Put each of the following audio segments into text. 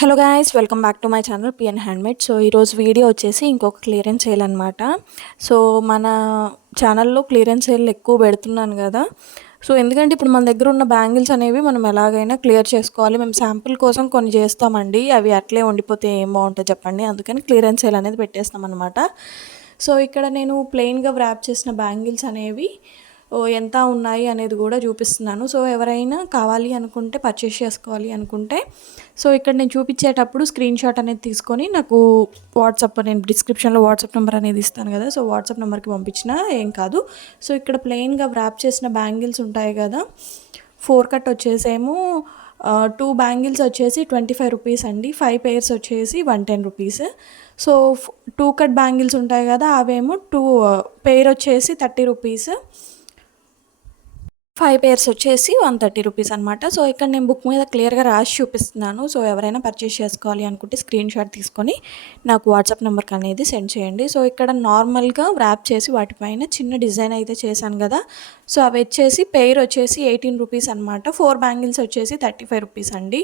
Hello guys, welcome back to my channel PN handmade. So ఈరోజు video వచ్చేసి ఇంకొక clearance sale అనమాట. So మన ఛానల్లో క్లియరెన్స్ సేల్ ఎక్కువ పెడుతున్నాను కదా. సో ఎందుకంటే ఇప్పుడు మన దగ్గర ఉన్న బ్యాంగిల్స్ అనేవి మనం ఎలాగైనా క్లియర్ చేసుకోవాలి. మేము శాంపుల్ కోసం కొన్ని చేస్తామండి, అవి అట్లే ఉండిపోతే ఏం బాగుంటుంది చెప్పండి. అందుకని క్లియరెన్స్ సేల్ అనేది పెట్టేస్తాం అనమాట. సో ఇక్కడ నేను ప్లెయిన్గా వ్రాప్ చేసిన బ్యాంగిల్స్ అనేవి ఎంత ఉన్నాయి అనేది కూడా చూపిస్తున్నాను. సో ఎవరైనా కావాలి అనుకుంటే, పర్చేస్ చేసుకోవాలి అనుకుంటే, సో ఇక్కడ నేను చూపించేటప్పుడు స్క్రీన్ షాట్ అనేది తీసుకొని నాకు వాట్సాప్, నేను డిస్క్రిప్షన్లో వాట్సాప్ నెంబర్ అనేది ఇస్తాను కదా, సో వాట్సాప్ నెంబర్కి పంపించినా ఏం కాదు. సో ఇక్కడ ప్లెయిన్గా వ్రాప్ చేసిన బ్యాంగిల్స్ ఉంటాయి కదా, 4 కట్ వచ్చేసేమో 2 బ్యాంగిల్స్ వచ్చేసి 25 రూపీస్ అండి, 5 పేర్స్ వచ్చేసి 110 రూపీస్. సో 2 కట్ బ్యాంగిల్స్ ఉంటాయి కదా, అవేమో 2 పేర్ వచ్చేసి 30 రూపీస్, 5 పేర్స్ వచ్చేసి 130 రూపీస్ అనమాట. సో ఇక్కడ నేను బుక్ మీద క్లియర్గా రాసి చూపిస్తున్నాను. సో ఎవరైనా పర్చేస్ చేసుకోవాలి అనుకుంటే స్క్రీన్ షాట్ తీసుకొని నాకు వాట్సాప్ నెంబర్కి అనేది సెండ్ చేయండి. సో ఇక్కడ నార్మల్గా వ్రాప్ చేసి వాటిపైన చిన్న డిజైన్ అయితే చేశాను కదా, సో అవి వచ్చేసి పెయిర్ వచ్చేసి 18 రూపీస్ అనమాట. 4 బ్యాంగిల్స్ వచ్చేసి 35 రూపీస్ అండి.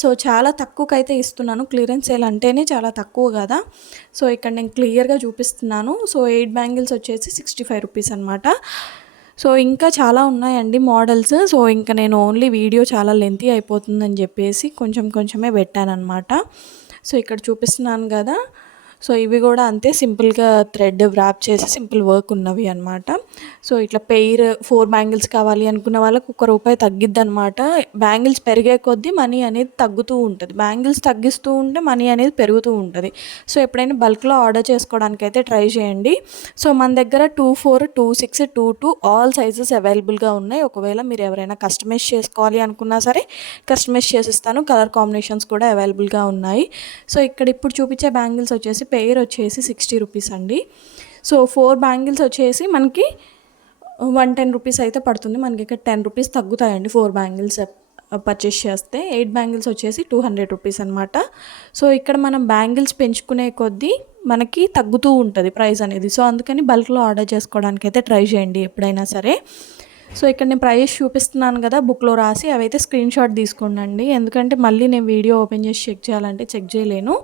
సో చాలా తక్కువకైతే ఇస్తున్నాను, క్లియరెన్స్ సేల్ అంటేనే చాలా తక్కువ కదా. సో ఇక్కడ నేను క్లియర్గా చూపిస్తున్నాను. సో 8 బ్యాంగిల్స్ వచ్చేసి 65 రూపీస్ అనమాట. సో ఇంకా చాలా ఉన్నాయండి మోడల్స్. సో ఇంకా నేను ఓన్లీ వీడియో చాలా లెంతీ అయిపోతుందని చెప్పేసి కొంచెం కొంచెమే పెట్టానన్నమాట. సో ఇక్కడ చూపిస్తున్నాను కదా, సో ఇవి కూడా అంతే, సింపుల్గా థ్రెడ్ వ్రాప్ చేసి సింపుల్ వర్క్ ఉన్నవి అనమాట. సో ఇట్లా పెయిర్ 4 బ్యాంగిల్స్ కావాలి అనుకున్న వాళ్ళకి ₹1 తగ్గిద్ది అనమాట. బ్యాంగిల్స్ పెరిగే కొద్దీ మనీ అనేది తగ్గుతూ ఉంటుంది, బ్యాంగిల్స్ తగ్గిస్తూ ఉంటే మనీ అనేది పెరుగుతూ ఉంటుంది. సో ఎప్పుడైనా బల్క్లో ఆర్డర్ చేసుకోవడానికి అయితే ట్రై చేయండి. సో మన దగ్గర 24, 26, 22 ఆల్ సైజెస్ అవైలబుల్గా ఉన్నాయి. ఒకవేళ మీరు ఎవరైనా కస్టమైజ్ చేసుకోవాలి అనుకున్నా సరే కస్టమైజ్ చేసిస్తాను, కలర్ కాంబినేషన్స్ కూడా అవైలబుల్గా ఉన్నాయి. సో ఇక్కడ ఇప్పుడు చూపించే బ్యాంగిల్స్ వచ్చేసి పెయిర్ వచ్చేసి 60 రూపీస్ అండి. సో 4 బ్యాంగిల్స్ వచ్చేసి మనకి 110 రూపీస్ అయితే పడుతుంది. మనకి ఇక్కడ 10 రూపీస్ తగ్గుతాయండి 4 బ్యాంగిల్స్ పర్చేస్ చేస్తే. 8 బ్యాంగిల్స్ వచ్చేసి 200 రూపీస్ అనమాట. సో ఇక్కడ మనం బ్యాంగిల్స్ పెంచుకునే కొద్దీ మనకి తగ్గుతూ ఉంటుంది ప్రైస్ అనేది. సో అందుకని బల్క్లో ఆర్డర్ చేసుకోవడానికి అయితే ట్రై చేయండి ఎప్పుడైనా సరే. సో ఇక్కడ నేను ప్రైస్ చూపిస్తున్నాను కదా, బుక్లో రాసి అవైతే స్క్రీన్ షాట్ తీసుకోండి, ఎందుకంటే మళ్ళీ నేను వీడియో ఓపెన్ చేసి చెక్ చేయాలంటే చెక్ చేయలేను.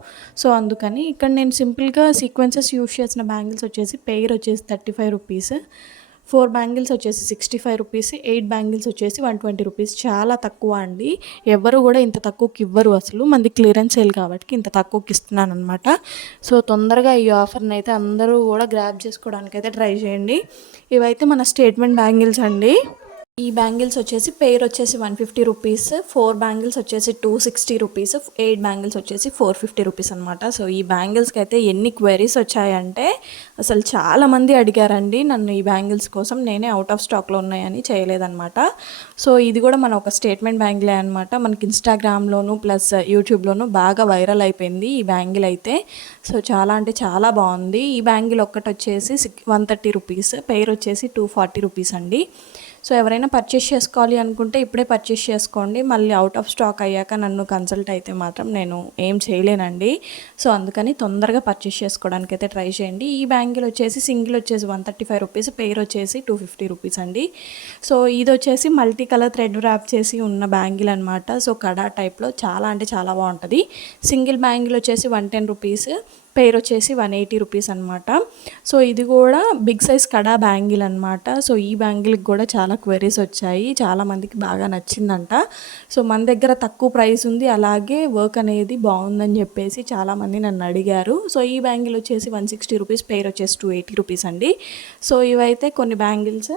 సో అందుకని ఇక్కడ నేను సింపుల్గా సీక్వెన్సెస్ యూజ్ చేసిన బ్యాంగిల్స్ వచ్చేసి పెయిర్ వచ్చేసి 35 రూపీస్, 4 బ్యాంగిల్స్ వచ్చేసి 65 రూపీస్, 8 బ్యాంగిల్స్ వచ్చేసి 120 రూపీస్. చాలా తక్కువ అండి, ఎవరు కూడా ఇంత తక్కువకి ఇవ్వరు అసలు. మంది క్లియరెన్స్ సేల్ కాబట్టి ఇంత తక్కువకి ఇస్తున్నాను అనమాట. సో తొందరగా ఈ ఆఫర్ని అయితే అందరూ కూడా గ్రాబ్ చేసుకోవడానికి అయితే ట్రై చేయండి. ఇవైతే మన స్టేట్మెంట్ బ్యాంగిల్స్ అండి. ఈ బ్యాంగిల్స్ వచ్చేసి పెయిర్ వచ్చేసి 150 రూపీస్, 4 బ్యాంగిల్స్ వచ్చేసి 260 రూపీస్, 8 బ్యాంగిల్స్ వచ్చేసి 450 రూపీస్ అనమాట. సో ఈ బ్యాంగిల్స్కి అయితే ఎన్ని క్వైరీస్ వచ్చాయంటే అసలు చాలామంది అడిగారండి నన్ను ఈ బ్యాంగిల్స్ కోసం. నేనే అవుట్ ఆఫ్ స్టాక్లో ఉన్నాయని చేయలేదన్నమాట. సో ఇది కూడా మన ఒక స్టేట్మెంట్ బ్యాంగిలే అనమాట. మనకి ఇన్స్టాగ్రామ్లోను ప్లస్ యూట్యూబ్లోను బాగా వైరల్ అయిపోయింది ఈ బ్యాంగిల్ అయితే. సో చాలా అంటే చాలా బాగుంది. ఈ బ్యాంగిల్ ఒక్కటి వచ్చేసి 130 రూపీస్, పెయిర్ వచ్చేసి 240 రూపీస్ అండి. సో ఎవరైనా పర్చేస్ చేసుకోవాలి అనుకుంటే ఇప్పుడే పర్చేస్ చేసుకోండి, మళ్ళీ అవుట్ ఆఫ్ స్టాక్ అయ్యాక నన్ను కన్సల్ట్ అయితే మాత్రం నేను ఏం చేయలేనండి. సో అందుకని తొందరగా పర్చేస్ చేసుకోవడానికి అయితే ట్రై చేయండి. ఈ బ్యాంగిల్ వచ్చేసి సింగిల్ వచ్చేసి 135 రూపీస్, పెయిర్ వచ్చేసి 250 రూపీస్ అండి. సో ఇది వచ్చేసి మల్టీ కలర్ థ్రెడ్ ర్యాప్ చేసి ఉన్న బ్యాంగిల్ అనమాట. సో కడా టైప్లో చాలా అంటే చాలా బాగుంటుంది. సింగిల్ బ్యాంగిల్ వచ్చేసి 110 రూపీస్, పెయిర్ వచ్చేసి 180 రూపీస్ అనమాట. సో ఇది కూడా బిగ్ సైజ్ కడా బ్యాంగిల్ అనమాట. సో ఈ బ్యాంగిల్కి కూడా చాలా క్వెరీస్ వచ్చాయి, చాలామందికి బాగా నచ్చిందంట. సో మన దగ్గర తక్కువ ప్రైస్ ఉంది, అలాగే వర్క్ అనేది బాగుందని చెప్పేసి చాలామంది నన్ను అడిగారు. సో ఈ బ్యాంగిల్ వచ్చేసి 160 రూపీస్, పెయిర్ వచ్చేసి 280 రూపీస్ అండి. సో ఇవైతే కొన్ని బ్యాంగిల్స్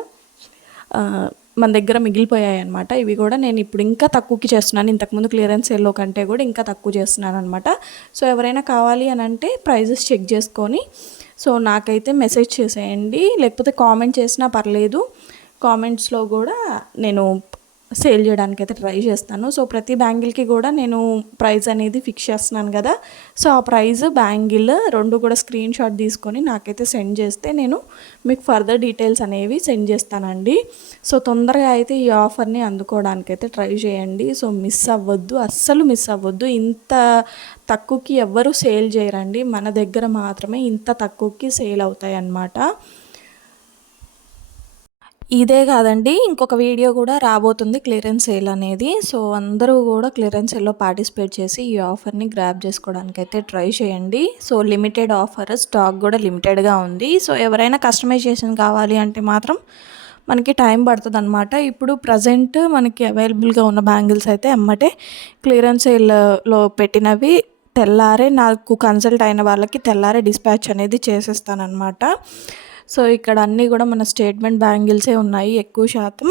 మన దగ్గర మిగిలిపోయాయి అనమాట. ఇవి కూడా నేను ఇప్పుడు ఇంకా తక్కువకి చేస్తున్నాను, ఇంతకుముందు క్లియరెన్స్ సేల్లో కంటే కూడా ఇంకా తక్కువ చేస్తున్నాను అనమాట. సో ఎవరైనా కావాలి అని అంటే ప్రైజెస్ చెక్ చేసుకొని సో నాకైతే మెసేజ్ చేసేయండి, లేకపోతే కామెంట్ చేసినా పర్లేదు. కామెంట్స్లో కూడా నేను సేల్ చేయడానికి అయితే ట్రై చేస్తాను. సో ప్రతి బ్యాంగిల్కి కూడా నేను ప్రైస్ అనేది ఫిక్స్ చేస్తున్నాను కదా, సో ఆ ప్రైస్ బ్యాంగిల్ రెండు కూడా స్క్రీన్ షాట్ తీసుకొని నాకైతే సెండ్ చేస్తే నేను మీకు ఫర్దర్ డీటెయిల్స్ అనేవి సెండ్ చేస్తానండి. సో తొందరగా అయితే ఈ ఆఫర్ని అందుకోవడానికి అయితే ట్రై చేయండి. సో మిస్ అవ్వద్దు, అస్సలు మిస్ అవ్వద్దు. ఇంత తక్కువకి ఎవ్వరూ సేల్ చేయరండి, మన దగ్గర మాత్రమే ఇంత తక్కువకి సేల్ అవుతాయి అన్నమాట. ఇదే కాదండి, ఇంకొక వీడియో కూడా రాబోతుంది క్లియరెన్స్ సేల్ అనేది. సో అందరూ కూడా క్లియరెన్స్ సేల్‌లో పార్టిసిపేట్ చేసి ఈ ఆఫర్‌ని గ్రాబ్ చేసుకోవడానికైతే ట్రై చేయండి. సో లిమిటెడ్ ఆఫర్, స్టాక్ కూడా లిమిటెడ్‌గా ఉంది. సో ఎవరైనా కస్టమైజేషన్ కావాలి అంటే మాత్రం మనకి టైం పడుతుందన్నమాట. ఇప్పుడు ప్రజెంట్ మనకి అవైలబుల్‌గా ఉన్న బ్యాంగిల్స్ అయితే ఎమ్మటే క్లియరెన్స్ సేల్‌లో పెట్టినవి తెల్లారే నాకు కన్సల్ట్ అయిన వాళ్ళకి తెల్లారే డిస్పాచ్ అనేది చేసేస్తానన్నమాట. సో ఇక్కడ అన్నీ కూడా మన స్టేట్మెంట్ బ్యాంగిల్సే ఉన్నాయి ఎక్కువ శాతం.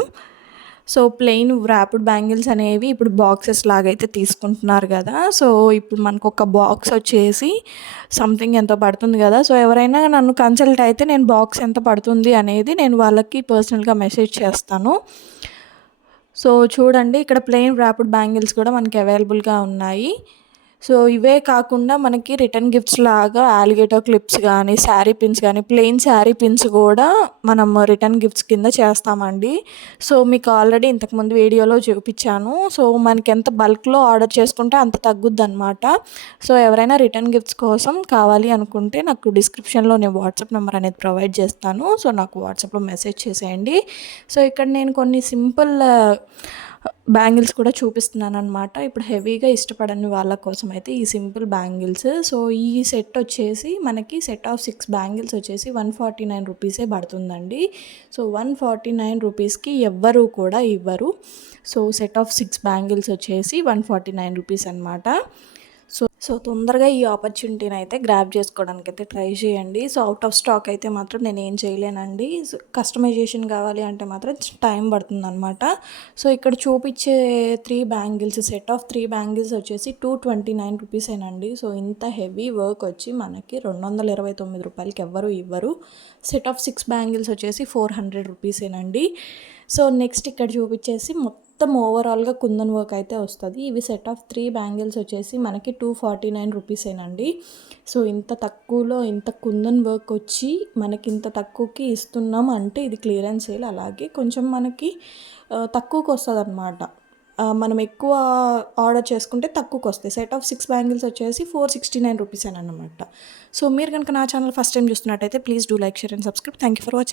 సో ప్లెయిన్ వ్రాప్డ్ బ్యాంగిల్స్ అనేవి ఇప్పుడు బాక్సెస్ లాగైతే తీసుకుంటున్నారు కదా. సో ఇప్పుడు మనకు ఒక బాక్స్ వచ్చేసి సంథింగ్ ఎంతో పడుతుంది కదా. సో ఎవరైనా నన్ను కన్సల్ట్ అయితే నేను బాక్స్ ఎంత పడుతుంది అనేది నేను వాళ్ళకి పర్సనల్గా మెసేజ్ చేస్తాను. సో చూడండి, ఇక్కడ ప్లెయిన్ వ్రాప్డ్ బ్యాంగిల్స్ కూడా మనకి అవైలబుల్గా ఉన్నాయి. సో ఇవే కాకుండా మనకి రిటర్న్ గిఫ్ట్స్ లాగా అలిగేటర్ క్లిప్స్ కానీ, శారీ పిన్స్ కానీ, ప్లెయిన్ శారీ పిన్స్ కూడా మనం రిటర్న్ గిఫ్ట్స్ కింద చేస్తామండి. సో మీకు ఆల్రెడీ ఇంతకుముందు వీడియోలో చూపించాను. సో మనకి ఎంత బల్క్లో ఆర్డర్ చేసుకుంటే అంత తగ్గుద్దనమాట. సో ఎవరైనా రిటర్న్ గిఫ్ట్స్ కోసం కావాలి అనుకుంటే నాకు డిస్క్రిప్షన్లో నేను వాట్సాప్ నెంబర్ అనేది ప్రొవైడ్ చేస్తాను. సో నాకు వాట్సాప్లో మెసేజ్ చేసేయండి. సో ఇక్కడ నేను కొన్ని సింపుల్ బ్యాంగిల్స్ కూడా చూపిస్తున్నాను అనమాట. ఇప్పుడు హెవీగా ఇష్టపడని వాళ్ళ కోసం అయితే ఈ సింపుల్ బ్యాంగిల్స్. సో ఈ సెట్ వచ్చేసి మనకి సెట్ ఆఫ్ 6 బ్యాంగిల్స్ వచ్చేసి 149 రూపీసే పడుతుందండి. సో 149 రూపీస్కి ఎవ్వరూ కూడా ఇవ్వరు. సో సెట్ ఆఫ్ 6 బ్యాంగిల్స్ వచ్చేసి 149 రూపీస్ అనమాట. సో తొందరగా ఈ ఆపర్చునిటీని అయితే గ్రాబ్ చేసుకోవడానికి అయితే ట్రై చేయండి. సో అవుట్ ఆఫ్ స్టాక్ అయితే మాత్రం నేను ఏం చేయలేనండి. కస్టమైజేషన్ కావాలి అంటే మాత్రం టైం పడుతుందన్నమాట. సో ఇక్కడ చూపించే 3 బ్యాంగిల్స్, సెట్ ఆఫ్ 3 బ్యాంగిల్స్ వచ్చేసి 229 రూపీసేనండి. సో ఇంత హెవీ వర్క్ వచ్చి మనకి 229 రూపాయలకి ఎవ్వరు ఇవ్వరు. సెట్ ఆఫ్ 6 బ్యాంగిల్స్ వచ్చేసి 400 రూపీసేనండి. సో నెక్స్ట్ ఇక్కడ చూపించేసి మొత్తం ఓవరాల్గా కుందన్ వర్క్ అయితే వస్తుంది. ఇవి సెట్ ఆఫ్ 3 బ్యాంగిల్స్ వచ్చేసి మనకి 249 రూపీసేనండి. సో ఇంత తక్కువలో ఇంత కుందన్ వర్క్ వచ్చి మనకి ఇంత తక్కువకి ఇస్తున్నాం అంటే ఇది క్లియరెన్స్ సేల్. అలాగే కొంచెం మనకి తక్కువకి వస్తుంది అనమాట. మనం ఎక్కువ ఆర్డర్ చేసుకుంటే తక్కువకి వస్తాయి. సెట్ ఆఫ్ 6 బ్యాంగిల్స్ వచ్చేసి 469 రూపీస్ అనమాట. సో మీరు కనుక నా ఛానల్ ఫస్ట్ టైం చూస్తున్నట్టయితే please do like, share and subscribe. Thank you for watching.